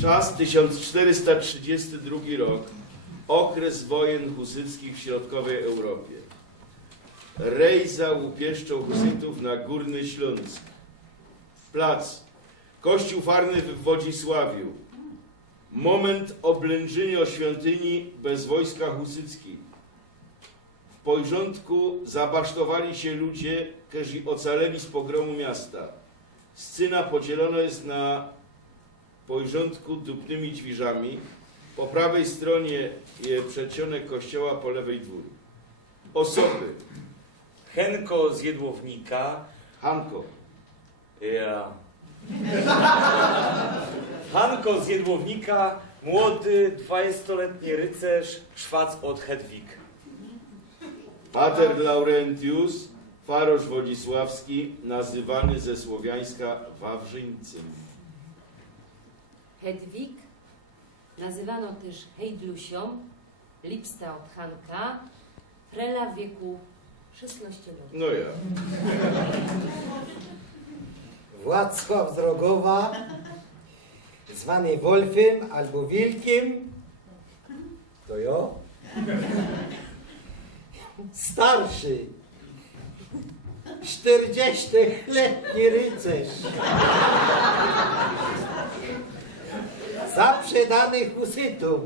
Czas 1432 rok, okres wojen husyckich w środkowej Europie. Rejza łupieszczą husytów na Górny Śląsk. Plac, kościół farny w Wodzisławiu. Moment oblężenia świątyni bez wojska husyckich. W porządku zabasztowali się ludzie, którzy ocaleli z pogromu miasta. Scena podzielona jest na porządku dupnymi drzwiżami. Po prawej stronie jest przedsionek kościoła, po lewej dwór. Osoby. Henko z Jedłownika. Hanko. Ja. Hanko z Jedłownika, młody, 20-letni rycerz, szwac od Hedwig. Pater Laurentius, farosz wodzisławski, nazywany ze słowiańska Wawrzyńcem. Hedwig, nazywano też Hejdlusią, lipsta od Hanka, frela w wieku 16 lat. No ja. Władysław z Rogowa, zwany Wolfem albo Wilkiem, to ja, starszy, 40-letni rycerz, zaprzedany husytom.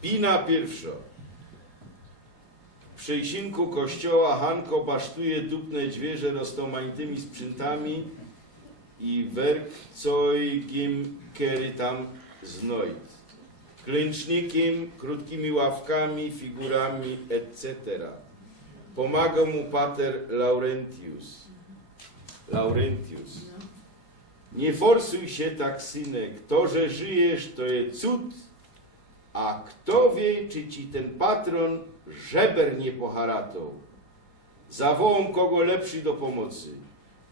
Pina pierwsza. W przejsinku kościoła Hanko basztuje dupne dźwierze roztomanitymi sprzętami i werkzeugiem, który tam znojt. Klęcznikiem, krótkimi ławkami, figurami, etc. Pomaga mu pater Laurentius. Laurentius. Nie forsuj się tak, synek. To, że żyjesz, to jest cud. A kto wie, czy ci ten patron żeber nie poharatał. Zawołam kogo lepszy do pomocy.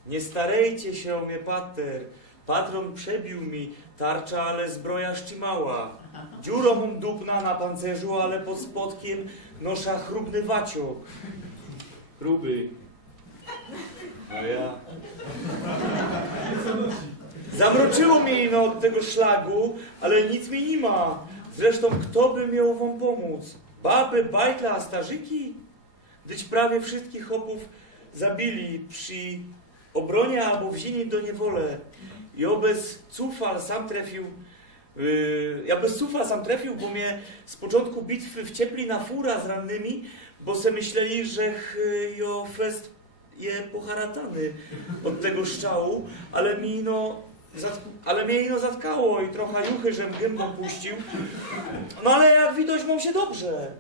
Nie starejcie się o mnie, pater. Patron przebił mi tarcza, ale zbroja szczimała. Dziurą mam dupna na pancerzu, ale pod spodkiem nosza chrubny waciok. Próby. A ja. Zamroczyło mnie no od tego szlagu, ale nic mi nie ma. Zresztą kto by miał wam pomóc? Baby, bajtla, a starzyki? Gdyż prawie wszystkich chłopów zabili przy obronie albo wzięli do niewolę. Ja bez cufal sam trafił, bo mnie z początku bitwy wciepli na fura z rannymi, bo se myśleli, że jo fest je poharatany od tego szczału, ale mnie ino zatkało i trochę juchy, żem gębą puścił. No ale jak widać, mam się dobrze.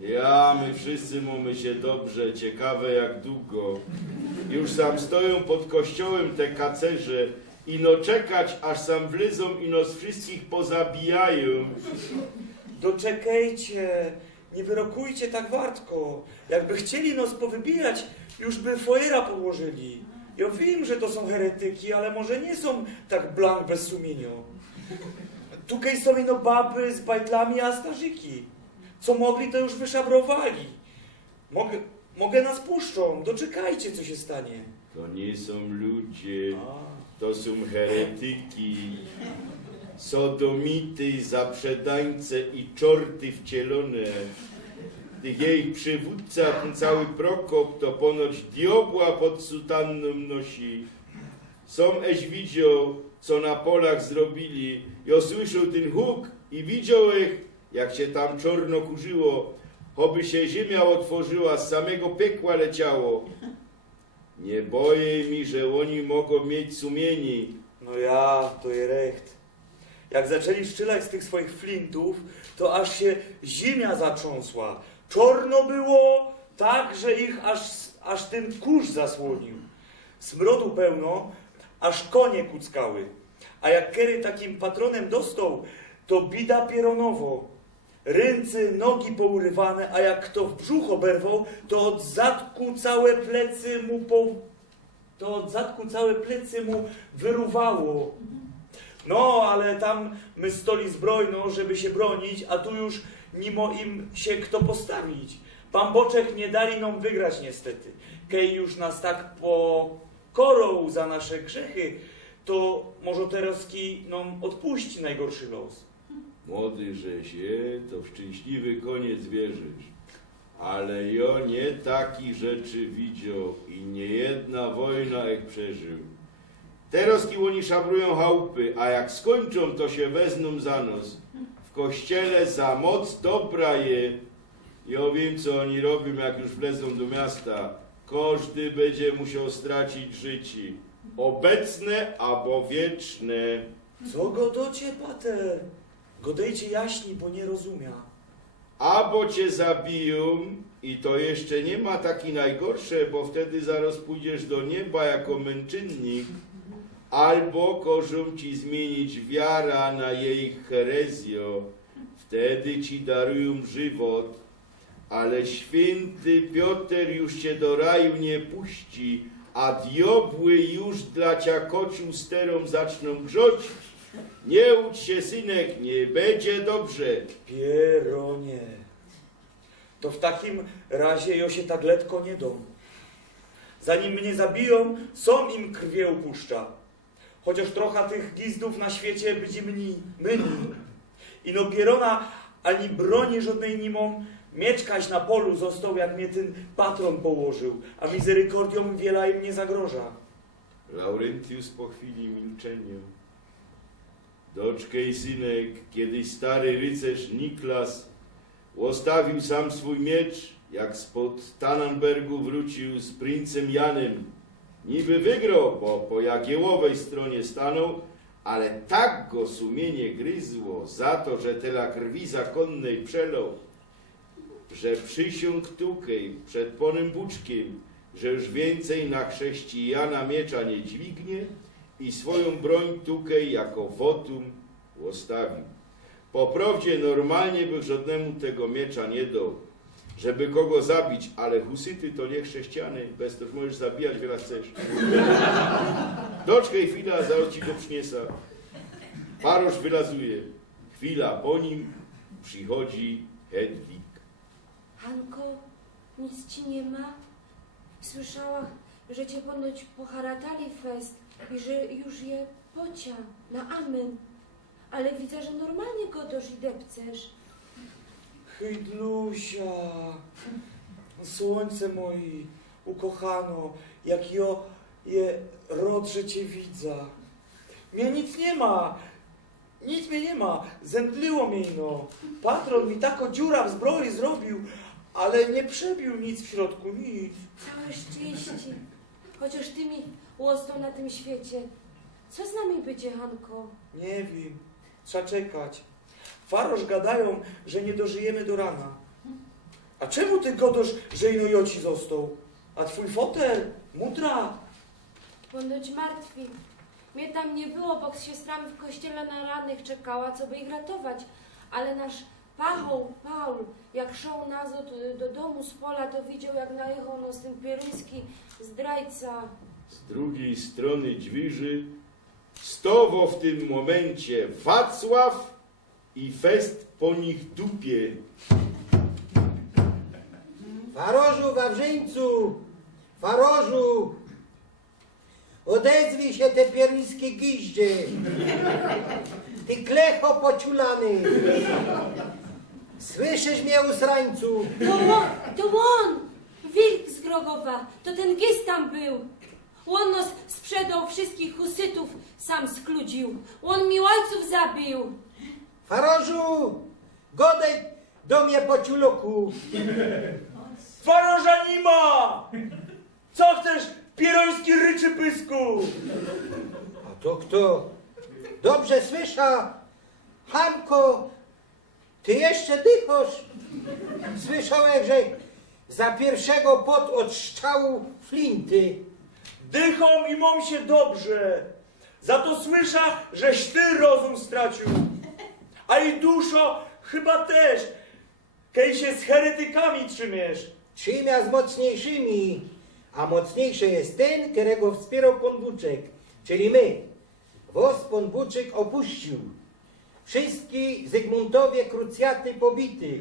Ja, my wszyscy mamy się dobrze, ciekawe jak długo. Już sam stoją pod kościołem te kacerze, ino czekać, aż sam wlyzą i nos wszystkich pozabijają. Doczekajcie, nie wyrokujcie tak wartko. Jakby chcieli nos powybijać, już by fojera podłożyli. Ja wiem, że to są heretyki, ale może nie są tak blank bez sumienia. Tukaj są ino baby z bajtlami, a starzyki. Co mogli, to już wyszabrowali. Mogę nas puszczą, doczekajcie, co się stanie. To nie są ludzie, to są heretyki, sodomity, zaprzedańce i czorty wcielone. Tych jej przywódca, ten cały Prokop, to ponoć diabła pod sutanną nosi. Som eś widział, co na polach zrobili. Ja słyszał ten huk i widział ich, jak się tam czorno kurzyło, choby się ziemia otworzyła, z samego piekła leciało. Nie boję mi, że oni mogą mieć sumienie. No ja, to je recht. Jak zaczęli szczylać z tych swoich flintów, to aż się ziemia zatrząsła. Czorno było, tak, że ich aż ten kurz zasłonił. Smrodu pełno, aż konie kuckały. A jak Kery takim patronem dostał, to bida pieronowo. Ręce, nogi pourywane, a jak kto w brzuch oberwał, to od zadku całe plecy mu wyruwało. No, ale tam my stoli zbrojno, żeby się bronić, a tu już nimo im się kto postawić. Pan Boczek nie dali nam wygrać niestety. Kej już nas tak pokorą za nasze grzechy, to może tereski nam odpuści najgorszy los. Młody żeś je, to w szczęśliwy koniec wierzysz. Ale jo nie taki rzeczy widział i nie jedna wojna jak przeżył. Teraz oni szabrują chałupy, a jak skończą, to się wezmą za nos. W kościele za moc dobra je. Ja wiem, co oni robią, jak już wlezą do miasta. Każdy będzie musiał stracić życie. Obecne albo wieczne. Co godocie, pater? Godejcie jaśni, bo nie rozumia. Albo cię zabiją i to jeszcze nie ma taki najgorsze, bo wtedy zaraz pójdziesz do nieba jako męczennik. Albo każą ci zmienić wiara na jej herezjo. Wtedy ci darują żywot. Ale święty Piotr już cię do raju nie puści, a diobły już dla ciakociu sterom zaczną grzocić. Nie łudź się, synek, nie będzie dobrze. Pieronie. To w takim razie jo się tak letko nie dom. Zanim mnie zabiją, są im krwie upuszcza. Chociaż trochę tych gizdów na świecie będzie myni. Ino pierona ani broni żadnej nie mam. Miecz kaś na polu został, jak mnie ten patron położył, a mizerykordią wiele im nie zagroża. Laurentius po chwili milczenia. Doczkę i synek, kiedyś stary rycerz Niklas łostawił sam swój miecz, jak spod Tannenbergu wrócił z princem Janem. Niby wygrał, bo po Jagiełowej stronie stanął, ale tak go sumienie gryzło za to, że tyle krwi zakonnej przelał, że przysiągł tukej przed ponym Buczkiem, że już więcej na chrześcijana miecza nie dźwignie i swoją broń tukej jako wotum łostawił. Poprawdzie normalnie by żadnemu tego miecza nie dał, żeby kogo zabić, ale husyty to nie chrześcijany, bez to możesz zabijać wiele chcesz. Doczkaj chwila, zaraz ci go przyniesa. Parosz wylazuje. Chwila po nim przychodzi Hedwig. Hanko, nic ci nie ma? Słyszałam, że cię ponoć poharatali fest i że już je pocia na amen. Ale widzę, że normalnie godosz i depcesz. Hydlusia, słońce moje, ukochano, jak jo je rodrze cię widza. Mnie nic nie ma, nic mnie nie ma, zemdliło mnie no. Patron mi tako dziura w zbroi zrobił, ale nie przebił nic w środku, nic. Całe szczęście. Chociaż ty mi łostą na tym świecie. Co z nami będzie, Hanko? Nie wiem, trzeba czekać. Farosz gadają, że nie dożyjemy do rana. A czemu ty godosz, że ino joci został? A twój fotel, mudra? Ponoć martwi. Mnie tam nie było, bo z siostrami w kościele na rannych czekała, co by ich ratować. Ale nasz pachoł, Paul, jak szedł nazad do domu z pola, to widział, jak najechał nos ten pieruński zdrajca. Z drugiej strony dźwiży stowo w tym momencie Wacław i fest po nich dupie. Farożu, Wawrzyńcu! Farożu! Odezwij się, te pierniskie giździe! Ty klecho pociulany! Słyszysz mnie, usrańcu? To on! Wilk z Grogowa, to ten gest tam był. On nos sprzedał wszystkich husytów, sam skludził. On mi ojców zabił. Farożu! Godej do mnie po ciuloku! Faroża nie ma! Co chcesz, pieroński ryczy pysku? A to kto? Dobrze słysza? Hanko, ty jeszcze dychosz? Słyszałem, że za pierwszego pot od strzału flinty. Dychą i mom się dobrze. Za to słysza, żeś ty rozum stracił. A i duszo chyba też, kiedy się z heretykami trzymiesz. Trzymia z mocniejszymi, a mocniejszy jest ten, którego wspierał pan Buczek, czyli my. Woz pan Buczek opuścił. Wszystkie Zygmuntowie krucjaty pobity.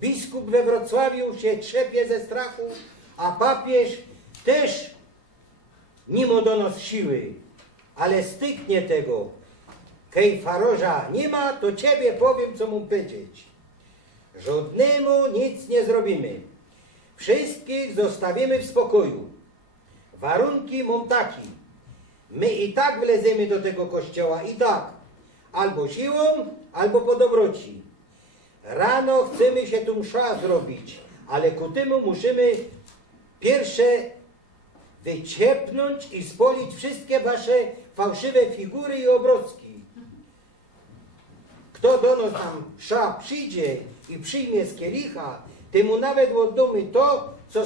Biskup we Wrocławiu się trzepie ze strachu, a papież też nie ma do nas siły. ale styknie tego. Kej faroża nie ma, to ciebie powiem, co mu powiedzieć. Żadnemu nic nie zrobimy. Wszystkich zostawimy w spokoju. Warunki mam taki. My i tak wlezemy do tego kościoła, i tak. Albo siłą, albo po dobroci. Rano chcemy się tu msza zrobić, ale ku temu musimy pierwsze wyciepnąć i spolić wszystkie wasze fałszywe figury i obrazki. Kto do nas tam msza przyjdzie i przyjmie z kielicha, temu nawet oddamy to, co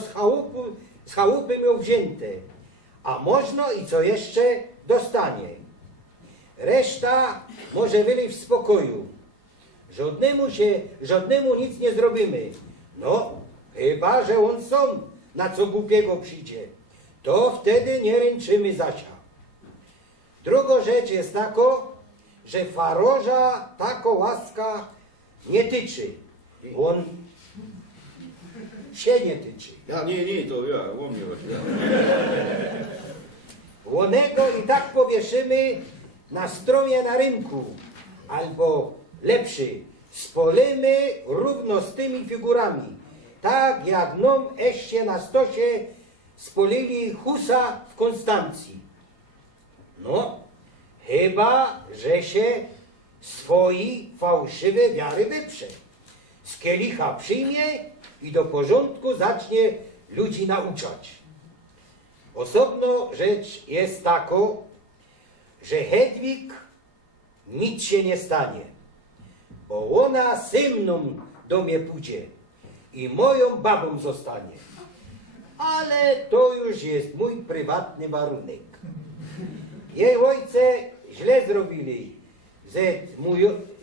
z chałupy miał wzięte. A można i co jeszcze dostanie. Reszta może wyjść w spokoju. Żadnemu nic nie zrobimy. No, chyba że on sam na co głupiego przyjdzie. To wtedy nie ręczymy zasia. Druga rzecz jest tako, że faroża tako łaska nie tyczy. On się nie tyczy. Ja, nie, to ja, o mnie właśnie. Onego i tak powieszymy na stronie na rynku. Albo lepszy, spolimy równo z tymi figurami. Tak jak nam eście na stosie spolili Husa w Konstancji. No, chyba, że się swoi fałszywe wiary wyprze. Z kielicha przyjmie i do porządku zacznie ludzi nauczać. Osobno rzecz jest tako, że Hedwig nic się nie stanie, bo ona ze mną do mnie pójdzie i moją babą zostanie. Ale to już jest mój prywatny warunek. Jej ojce źle zrobili,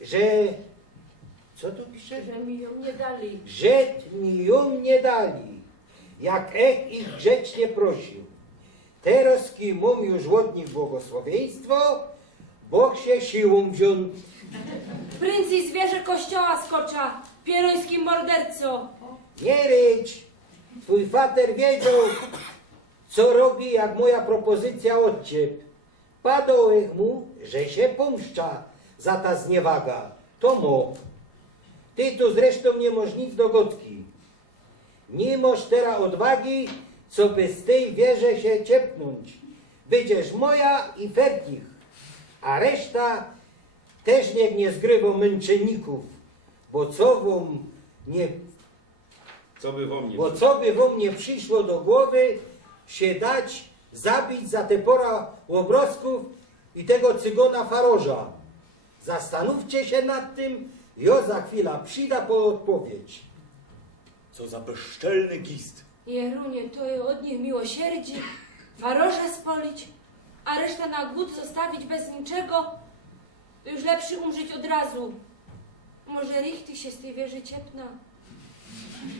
że co tu pisze? Że mi ją nie dali. Że mi ją nie dali, jak ich grzecznie prosił. Teraz, kim mam już od nich błogosławieństwo, Bóg się siłą wziął. Prync i zwierzę kościoła skocza, pieroński morderco. Nie rycz, twój fater wiedział, co robi, jak moja propozycja odciep. Padałech mu, że się pomszcza za ta zniewaga. To mo. Ty tu zresztą nie masz nic do gotki. Nie masz teraz odwagi, co by z tej wierze się ciepnąć. Będziesz moja i fertich, a reszta też niech nie zgrywa męczenników, bo co by wam nie przyszło do głowy, się dać zabić za te pora łobrosków i tego cygona faroża. Zastanówcie się nad tym, jo za chwilę przyda po odpowiedź. Co za bezczelny gist. Jerunie, to je od nich miłosierdzi, faroże spolić, a resztę na głód zostawić bez niczego, to już lepszy umrzeć od razu. Może richtig się z tej wieży ciepna,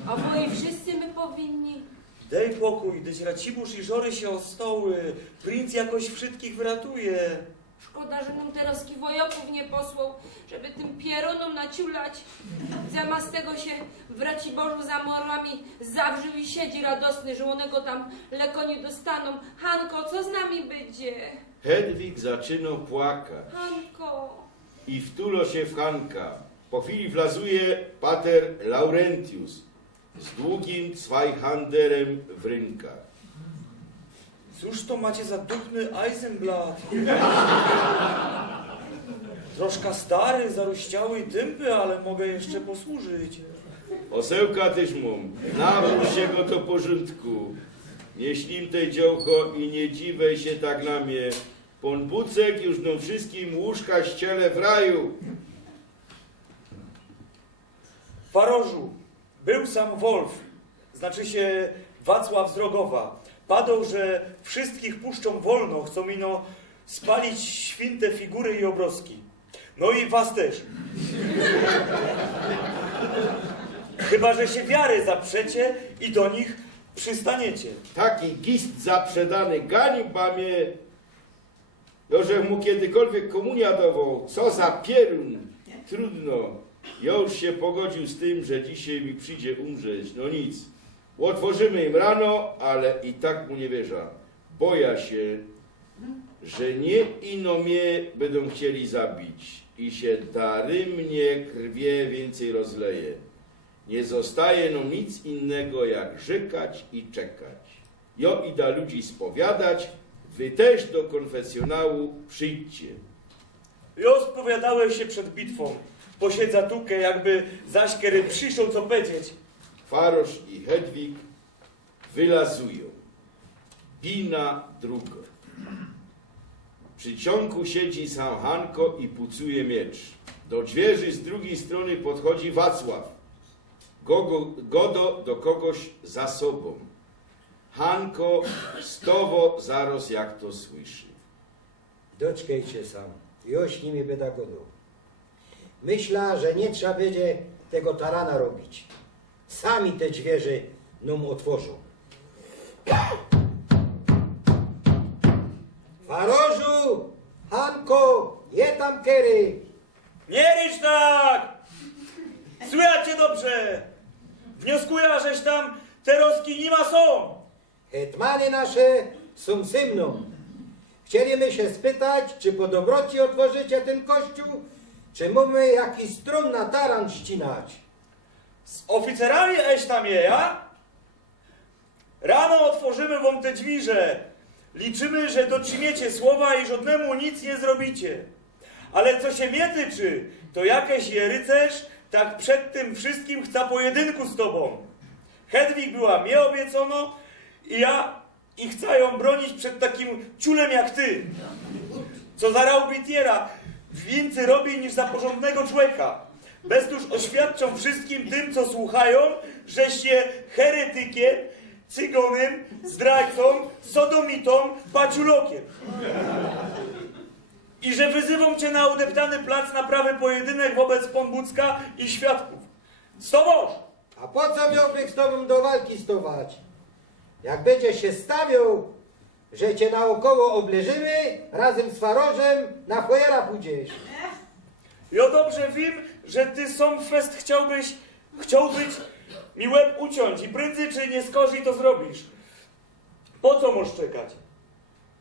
a bo i wszyscy my powinni. Dej pokój, dyć Racibórz i Żory się ostoły. Princ jakoś wszystkich wyratuje. Szkoda, że nam teraz kiwojoków nie posłał, żeby tym pieronom naciulać. Zamiast tego się w Raciborzu za morłami zawrzył i siedzi radosny, że one go tam leko nie dostaną. Hanko, co z nami będzie? Hedwig zaczyna płakać Hanko. i wtulo się w Hanka. Po chwili wlazuje pater Laurentius z długim Zweihanderem w rękach. Cóż to macie za duchny Eisenblatt? Troszkę stary, zarościały i tępy, ale mogę jeszcze posłużyć. Osełka też mam, nawróć się go do porządku. Nie ślim tej dziołko i nie dziwej się tak na mnie. Pon Bucek już no wszystkim łóżka ściele w raju. Farożu, był sam Wolf, znaczy się Wacław z Rogowa. Padał, że wszystkich puszczą wolno, chcą ino spalić święte figury i obrazki. No i was też. Chyba że się wiary zaprzecie i do nich przystaniecie. Taki gist zaprzedany ganiba mnie, że mu kiedykolwiek komunia dawał. Co za pierun. Trudno. Ja już się pogodził z tym, że dzisiaj mi przyjdzie umrzeć. No nic. Otworzymy im rano, ale i tak mu nie wierzę. Boja się, że nie ino mnie będą chcieli zabić i się dary mnie krwie więcej rozleje. Nie zostaje no nic innego jak rzekać i czekać. Jo i da ludzi spowiadać, wy też do konfesjonału przyjdźcie. Jo spowiadałeś się przed bitwą. Posiedza tukę, jakby zaś kiedy przyszło co powiedzieć. Farosz i Hedwig wylazują. Bina drugo. Przy ciągu siedzi sam Hanko i pucuje miecz. Do drzwi z drugiej strony podchodzi Wacław. Godo do kogoś za sobą. Hanko stowo zaraz jak to słyszy. Doczkajcie sam, już nimi będę godą. Myślę, że nie trzeba będzie tego tarana robić. Sami te drzwi nam otworzą. Farożu! Hanko! Je tam kery! Nie rycz tak! Słychać cię dobrze! Wnioskuję, żeś tam te roski nie ma są! Hetmany nasze są ze mną. Chcieliśmy się spytać, czy po dobroci otworzycie ten kościół, czy mamy jakiś strum na taran ścinać. Z oficerami eś tam je, ja? Rano otworzymy wam te drzwiże. Liczymy, że dotrzymiecie słowa i żadnemu nic nie zrobicie. Ale co się mnie tyczy, to jakieś je rycerz, tak przed tym wszystkim chce pojedynku z tobą. Hedwig była mnie obiecono i chcę ją bronić przed takim ciulem jak ty. Co za raubitiera więcej robi niż za porządnego człowieka. Beztuż oświadczą wszystkim tym, co słuchają, żeś je heretykiem, cygonem, zdrajcą, sodomitą, paciulokiem. I że wyzywam cię na udeptany plac na prawy pojedynek wobec Pombucka i świadków. Stowoż! A po co miałbym z tobą do walki stować? Jak będzie się stawiał, że cię naokoło obleżymy, razem z Farożem na fojera pójdziesz. Ja dobrze wiem, że ty są fest chciał być mi łeb uciąć i prędzej czy nie skorzy to zrobisz. Po co możesz czekać?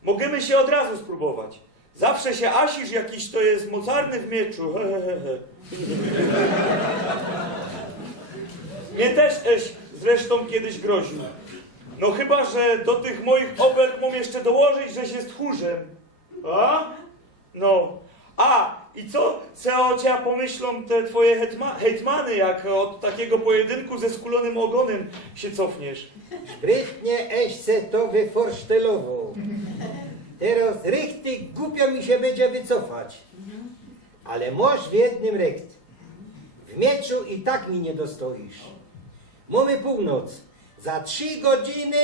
Możemy się od razu spróbować. Zawsze się asisz jakiś to jest mocarny w mieczu. Mnie też zresztą kiedyś groził. No chyba, że do tych moich obelg mam jeszcze dołożyć, że się tchórzem. A? No. A, i co se o ciebie pomyślą te twoje hejtmany, jak od takiego pojedynku ze skulonym ogonem się cofniesz? Sprytnie eś se to wyforsztelował. Teraz rychty głupio mi się będzie wycofać. Ale masz w jednym recht. W mieczu i tak mi nie dostoisz. Mamy północ. Za 3 godziny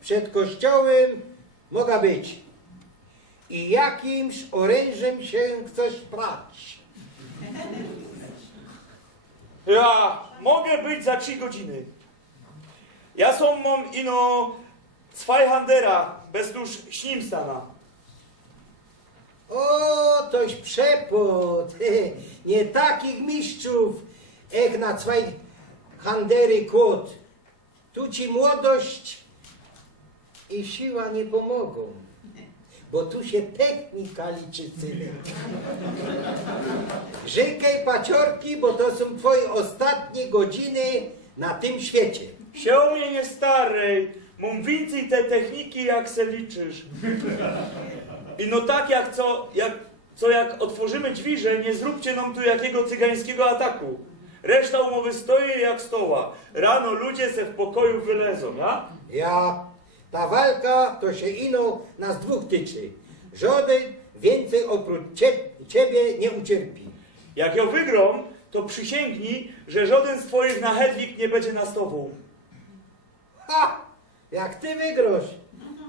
przed kościołem mogę być. I jakimś orężem się chcesz prać. Ja mogę być za 3 godziny. Ja sam mam ino Zweihandera, bez tuż śnim stana. O, toś przepot. Nie takich mistrzów, jak na Zweihandery kłod. Tu ci młodość i siła nie pomogą. Bo tu się technika liczy, synek. Żykaj paciorki, bo to są twoje ostatnie godziny na tym świecie. Się o mnie nie starej, mam więcej te techniki, jak se liczysz. I no tak jak otworzymy drzwi, że nie zróbcie nam tu jakiego cygańskiego ataku. Reszta umowy stoi jak stoła. Rano ludzie se w pokoju wylezą, ja? Ta walka to się ino nas dwóch tyczy. Żaden więcej oprócz ciebie nie ucierpi. Jak ją wygrą, to przysięgnij, że żaden z twoich na Hedwig nie będzie nas tobą. Ha! Jak ty wygrosz,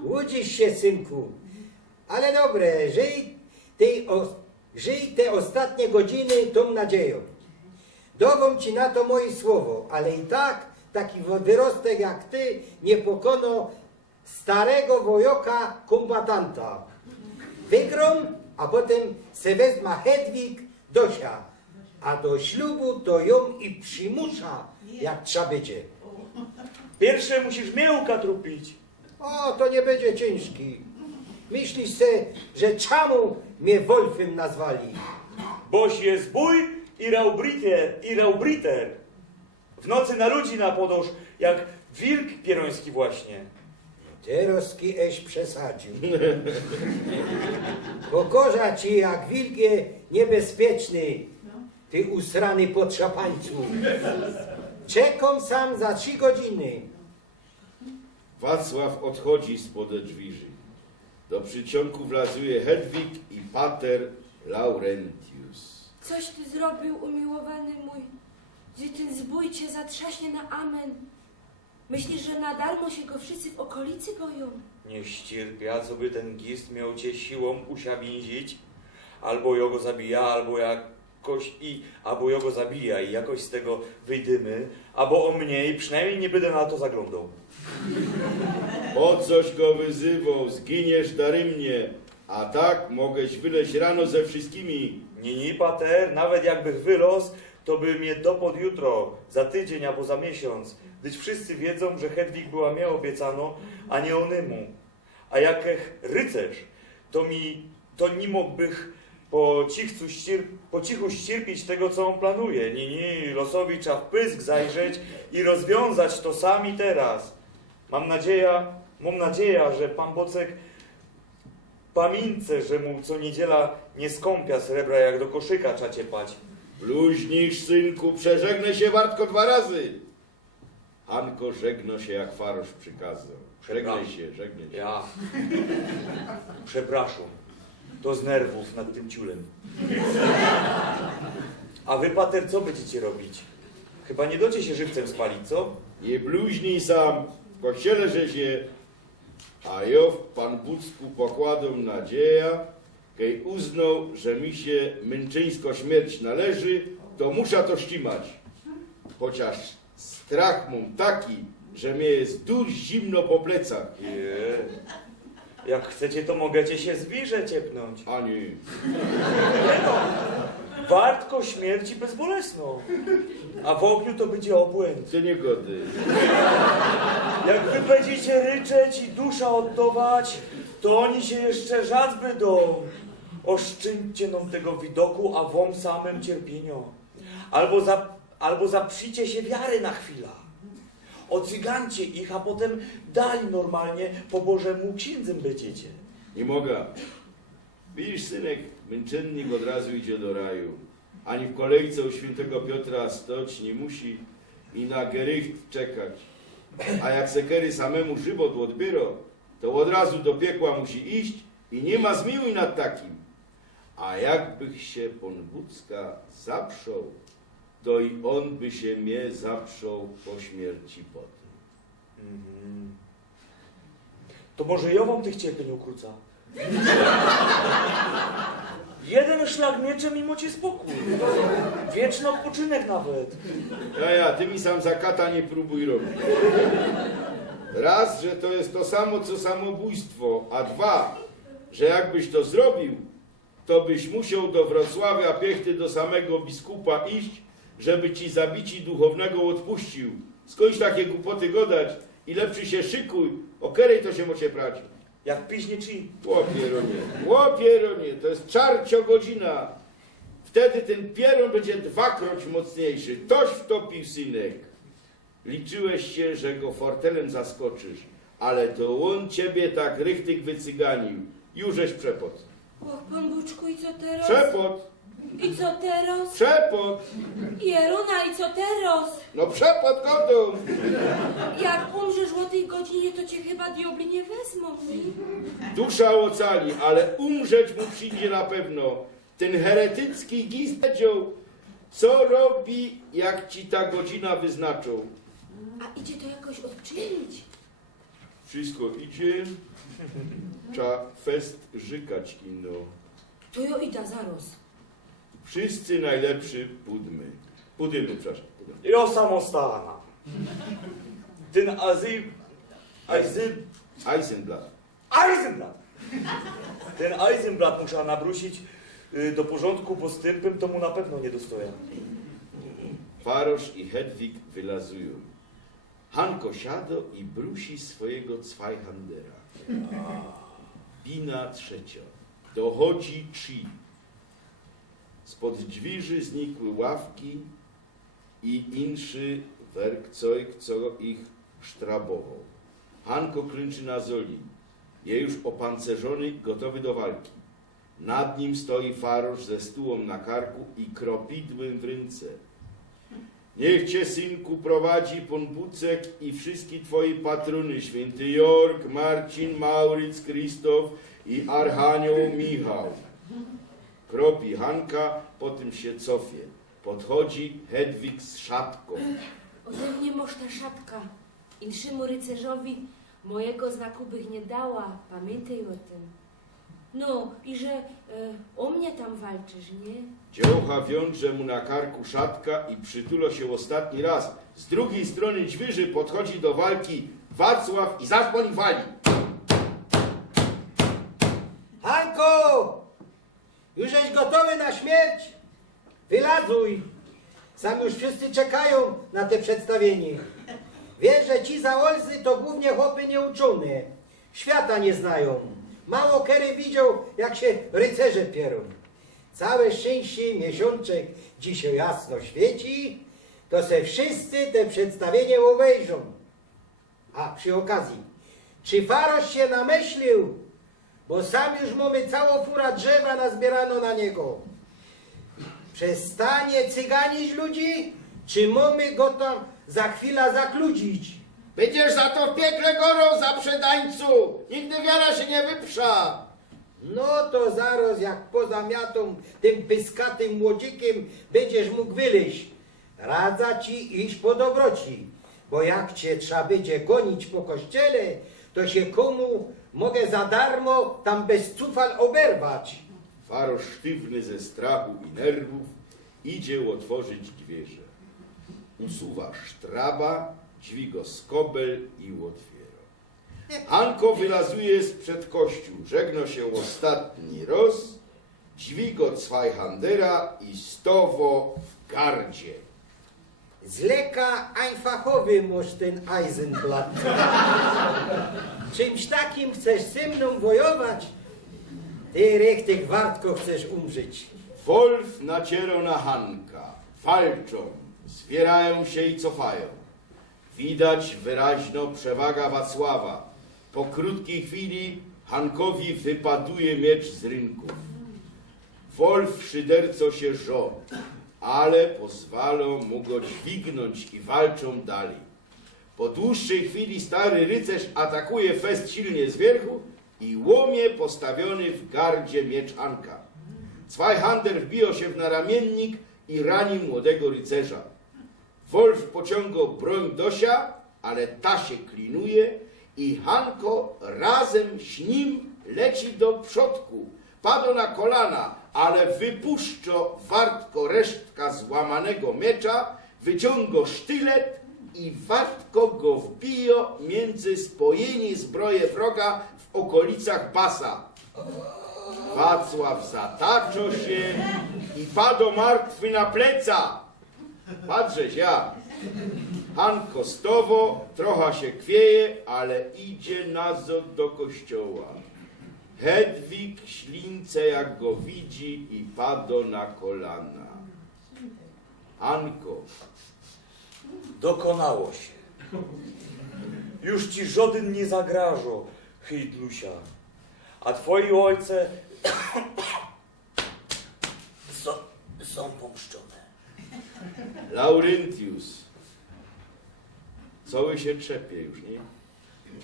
łudzisz się, synku. Ale dobre, żyj te ostatnie godziny tą nadzieją. Dowom ci na to moje słowo, ale i tak taki wyrostek jak ty nie pokonał starego wojoka kombatanta. Wygrą, a potem se wezma Hedwig Dosia, a do ślubu to ją i przymusza, jak trzeba będzie. Pierwsze musisz mnie ukatrupić. O, to nie będzie ciężki. Myślisz se, że czemu mnie Wolfem nazwali? Boś jest bój i raubriter. W nocy na ludzi napodosz, jak wilk pieroński właśnie. Teraz eś przesadził. Pokorza ci jak wilkie niebezpieczny, ty usrany potrzapańcu. Czekam sam za 3 godziny. Wacław odchodzi spod drzwiży. Do przycionku wlazuje Hedwig i pater Laurentius. Coś ty zrobił, umiłowany mój, że ten zbój cię zatrzaśnie na amen. Myślisz, że na darmo się go wszyscy w okolicy boją? Nie ścierpia, co by ten gist miał cię siłą usiawięzić, albo ja go zabija, albo ja go zabija i jakoś z tego wyjdymy, albo o mnie i przynajmniej nie będę na to zaglądał. Po coś go wyzywał, zginiesz darymnie, a tak mogłeś wyleźć rano ze wszystkimi. Nie, pater, nawet jakbych wylosł, to by mnie dopod jutro, za tydzień albo za miesiąc, gdyż wszyscy wiedzą, że Hedwig była mnie obiecano, a nie onymu. A jakech rycerz, to nie mógłbych po cichu ścierpić tego, co on planuje. Nie, losowi trzeba w pysk zajrzeć i rozwiązać to sami teraz. Mam nadzieję, że pan Bocek pamięce, że mu co niedziela nie skąpia srebra, jak do koszyka trzeba ciepać. Bluźnisz, synku, przeżegnę się wartko 2 razy. Hanko żegno się, jak farosz przykazał. Żegnaj się. Ja. Przepraszam. To z nerwów nad tym ciulem. A wy, pater, co będziecie robić? Chyba nie docie się żywcem spalić, co? Nie bluźnij sam, w kościele że się, a ja w Pan Bucku pokładam nadzieja, kej uznał, że mi się męczyńsko śmierć należy, to muszę to ścimać. Chociaż strach mam taki, że mnie jest dość zimno po plecach. Jak chcecie, to możecie się zwierzę ciepnąć. Ani, Wartko śmierci bezbolesną. A w ogniu to będzie obłęd. ty niegody. Jak wy będziecie ryczeć i dusza oddawać, to oni się jeszcze żać będą. Oszczędźcie nam tego widoku, a wam samym cierpieniu. Albo zaprzyjcie się wiary na chwilę. Ocygancie ich, a potem dali normalnie po Bożemu księdzem będziecie. Nie mogę. Widzisz, synek, męczennik od razu idzie do raju. Ani w kolejce u świętego Piotra stoć nie musi i na gerycht czekać. A jak sekery samemu żywot odbiera, to od razu do piekła musi iść i nie ma zmiłuj nad takim. A jakbych się pan Bucka zaprzął, to i on by się mnie zaprzął po śmierci potem. To może ja wam tych cierpień ukróca. Jeden szlak mieczem i macie spokój. Wieczny odpoczynek nawet. Ja, ty mi sam za kata nie próbuj robić. Raz, że to jest to samo, co samobójstwo, a 2, że jakbyś to zrobił, to byś musiał do Wrocławia piechty do samego biskupa iść, żeby ci zabici duchownego odpuścił. Skądś takie głupoty godać i lepszy się szykuj, o kerej to się mocie prać. Jak piźnie czy... Łopieronie, to jest czarcio godzina. Wtedy ten pieron będzie 2-kroć mocniejszy. Toś wtopił, synek. Liczyłeś się, że go fortelem zaskoczysz, ale to on ciebie tak rychtyk wycyganił. Jużeś przepot. Och, pan Buczku, i co teraz? Przepot! I co teraz? Przepot! Jeruna, i co teraz? No przepot kotu! Jak umrzesz o tej godzinie, to cię chyba diobli nie wezmą, mi? Dusza ocali, ale umrzeć mu przyjdzie na pewno. Ten heretycki gist wiedział, co robi, jak ci ta godzina wyznaczą. A idzie to jakoś odczynić. Wszystko idzie, trzeba fest żykać ino. To jo ida zaraz. Wszyscy najlepszy pudymy, przepraszam. Ja samostana. Ten Eisenblatt. Eisenblatt! Ten Eisenblatt musiał nawrócić do porządku postępem, to mu na pewno nie dostoja. Farosz i Hedwig wylazują. Hanko siado i brusi swojego Zweihandera. Bina trzecia. Dochodzi Chi. Spod dźwiży znikły ławki i inszy werkzeug, co ich sztrabował. Hanko klęczy na zoli. Je już opancerzony, gotowy do walki. Nad nim stoi Farosz ze stułą na karku i kropidłem w ręce. Niech cię, synku, prowadzi pan Bucek i wszystkie twoi patrony, święty Jork, Marcin, Mauryc, Krzysztof i Archanioł Michał. Kropi Hanka, potem się cofie. Podchodzi Hedwig z szatką. Ode mnie moż ta szatka. Inszymu rycerzowi mojego znaku bych nie dała. Pamiętaj o tym. No i że o mnie tam walczysz, nie? Dziołcha wiąże mu na karku szatka i przytula się ostatni raz. Z drugiej strony dźwiży podchodzi do walki Wacław i zaszpon wali. Hanko! Jużeś gotowy na śmierć? Wylazuj! Sam już wszyscy czekają na te przedstawienie. Wiesz, że ci za Olzy to głównie chłopy nieuczone. Świata nie znają. Mało kiedy widział, jak się rycerze pierą. Całe szczęście miesiączek dzisiaj jasno świeci, to se wszyscy te przedstawienie obejrzą. A przy okazji, czy Farosz się namyślił? Bo sam już mamy całą furę drzewa nazbierano na niego. Przestanie cyganić ludzi, czy mamy go tam za chwilę zakludzić? Będziesz za to w piekle gorą, za przedańcu! Nigdy wiara się nie wyprza! No to zaraz jak poza miatą tym pyskatym młodzikiem będziesz mógł wyleźć. Radza ci iść po dobroci, bo jak cię trzeba będzie gonić po kościele, to się komu mogę za darmo tam bez cufal oberwać. Farosz sztywny ze strachu i nerwów idzie otworzyć dźwierze. Usuwa sztraba, dźwigo skobel i otwiera. Hanko wylazuje sprzed kościół, żegno się ostatni roz, dźwigo Zweihandera i stowo w gardzie. Z leka einfachowy moż ten Eisenblatt. Czymś takim chcesz ze mną wojować? Ty, rechtek, wartko chcesz umrzeć. Wolf nacierał na Hanka, walczą, zwierają się i cofają. Widać wyraźno przewaga Wacława. Po krótkiej chwili Hankowi wypaduje miecz z rynków. Wolf szyderco się żo, ale pozwalą mu go dźwignąć i walczą dalej. Po dłuższej chwili stary rycerz atakuje fest silnie z wierchu i łomie postawiony w gardzie miecz Hanka. Zweihander wbijał się w naramiennik i rani młodego rycerza. Wolf pociągał broń dosia, ale ta się klinuje i Hanko razem z nim leci do przodku. Padł na kolana, ale wypuszczo wartko resztka złamanego miecza, wyciąga sztylet i wartko go wbijo między spojeni zbroje wroga w okolicach pasa. Wacław zataczo się i padł martwy na pleca. Patrzeć ja. Hanko stowo, trochę się kwieje, ale idzie nazad do kościoła. Hedwig ślince jak go widzi i pada na kolana. Hanko. Dokonało się. Już ci żaden nie zagrażo, Hejdlusia. A twoi ojce są pomszczone. Laurentius. Cały się trzepie już, nie?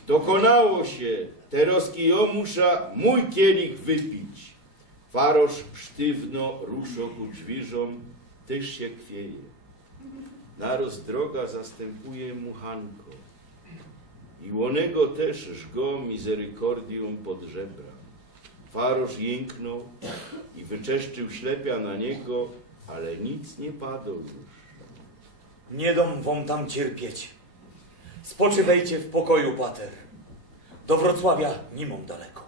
Dokonało się. Teroski ja musza mój kielich wypić. Farosz sztywno ruszo ku dźwiżom, też się kwieje. Naroz droga zastępuje mu Hanko. I łonego też żgo mizerykordium pod żebra. Farosz jęknął i wyczeszczył ślepia na niego, ale nic nie padło już. Nie dom wam tam cierpieć. Spoczywajcie w pokoju, pater. Do Wrocławia nie mam daleko.